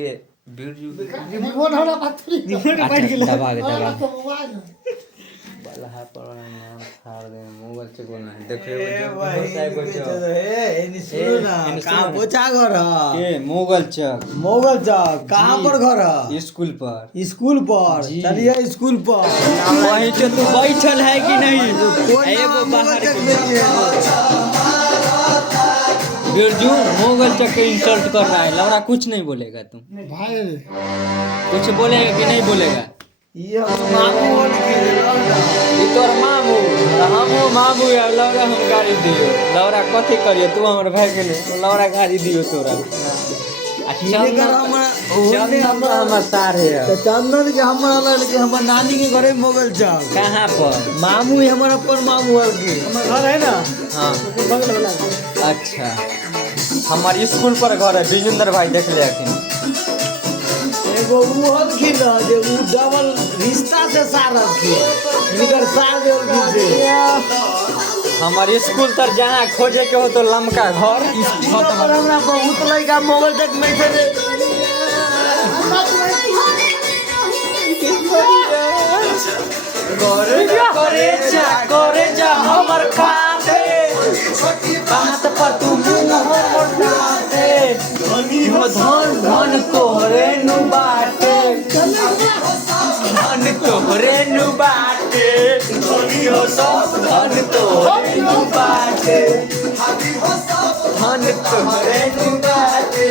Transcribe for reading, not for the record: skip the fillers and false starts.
के video remote हमरा पाथरी remote बैठ गेल दबा के तो मोबाइल बलहा पर नाम फाड़ दे मोबाइल से बोलना देखो बच्चा सुनो ना कहाँ पोछा घर के मोगल चक मोगल चौक कहाँ पर घर है? स्कूल पर चलिए स्कूल पर वहीं पे तू बैठल है कि नहीं कौन एगो नाम बाहर मोगल चौक में है? बिरजू मोगल चक के इंसल्ट कर रहा है लौड़ा कुछ नहीं बोलेगा तुम भाई कुछ बोलेगा कि नहीं बोलेगा ये हम मामू बोल के ई तोर मामू हमो मामू है लौड़ा हम गाड़ी दियो लौड़ा कथी करियो तू हमर भाई के ले लौड़ा गाड़ी दियो तोरा हमरा हमर सार है तो चंदन के हमरा लग के हमर नानी के घरे मोगल चौक कहाँ पर मामू ही हमर अपन मामू है के हमर घर है ना हाँ बगल वाला अच्छा हमारे स्कूल पर घर है विजेंद्र भाई देख ले अखिन एगो वो हलखिन ना जे उ डबल रिश्ता से सार रखी इनकर सार दे से हमारे स्कूल तर जहाँ खोजे के हो तो लमका घर पर हमरा बहुत लइका मोगल चौक में से करे जा हमर खाते बात पर तू मुंह मोटाते हो धन धन तोहरे नु बाटे धन तोहरे नु बाटे हो सब धन तोहरे नु बाटे धन तोहरे नु बाटे